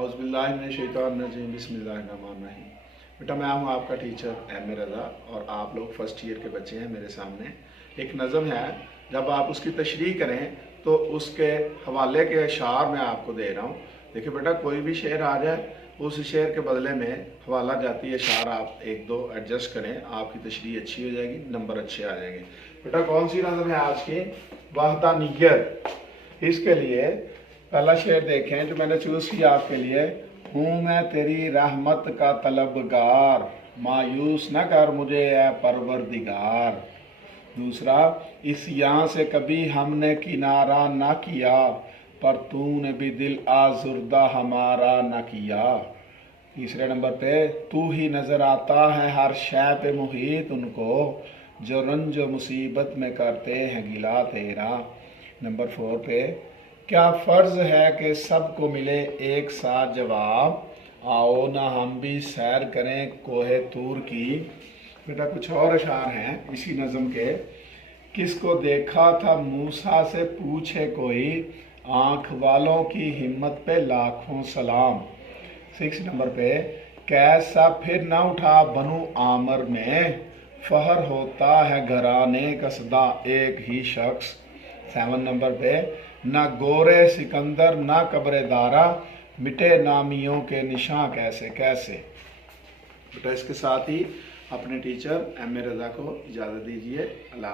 औज़ुबिल्लाहिमिनश्शैतानिर्रजीम बिस्मिल्लाहिर्रहमानिर्रहीम। बेटा मैं हूँ आपका टीचर एम ए रज़ा और आप लोग फर्स्ट ईयर के बच्चे हैं। मेरे सामने एक नज़म है, जब आप उसकी तशरीह करें तो उसके हवाले के अशार मैं आपको दे रहा हूँ। देखिए बेटा, कोई भी शेर आ जाए उस शेर के बदले में हवाला जाती अशार आप एक दो एडजस्ट करें, आपकी तशरीह अच्छी हो जाएगी, नंबर अच्छे आ जाएंगे। बेटा कौन सी नज़म है आज की? वहदानियत। इसके लिए पहला शेर देखें जो मैंने चूज किया आपके लिए। हूँ मैं तेरी रहमत का तलबगार, मायूस न कर मुझे ऐ परवरदिगार। दूसरा, इस यहाँ से कभी हमने किनारा ना किया, पर तूने भी दिल आजुर्दा हमारा न किया। तीसरे नंबर पे, तू ही नजर आता है हर शय पे मुहीत उनको, जो रंज मुसीबत में करते हैं गिला तेरा। नंबर 4 पे, क्या फ़र्ज़ है कि सबको मिले एक साथ जवाब, आओ ना हम भी सैर करें कोहे तूर की। बेटा कुछ और अशार हैं इसी नज़म के। किसको देखा था मूसा से पूछे कोई, आँख वालों की हिम्मत पे लाखों सलाम। 6 नंबर पे, कैसा फिर न उठा बनु आमर में, फहर होता है घराने का सदा एक ही शख्स। 7 नंबर पे, न गोरे सिकंदर न कब्र दारा, मिटे नामियों के निशां कैसे कैसे। बेटा इसके साथ ही अपने टीचर एम ए रज़ा को इजाज़त दीजिए। अल्लाह।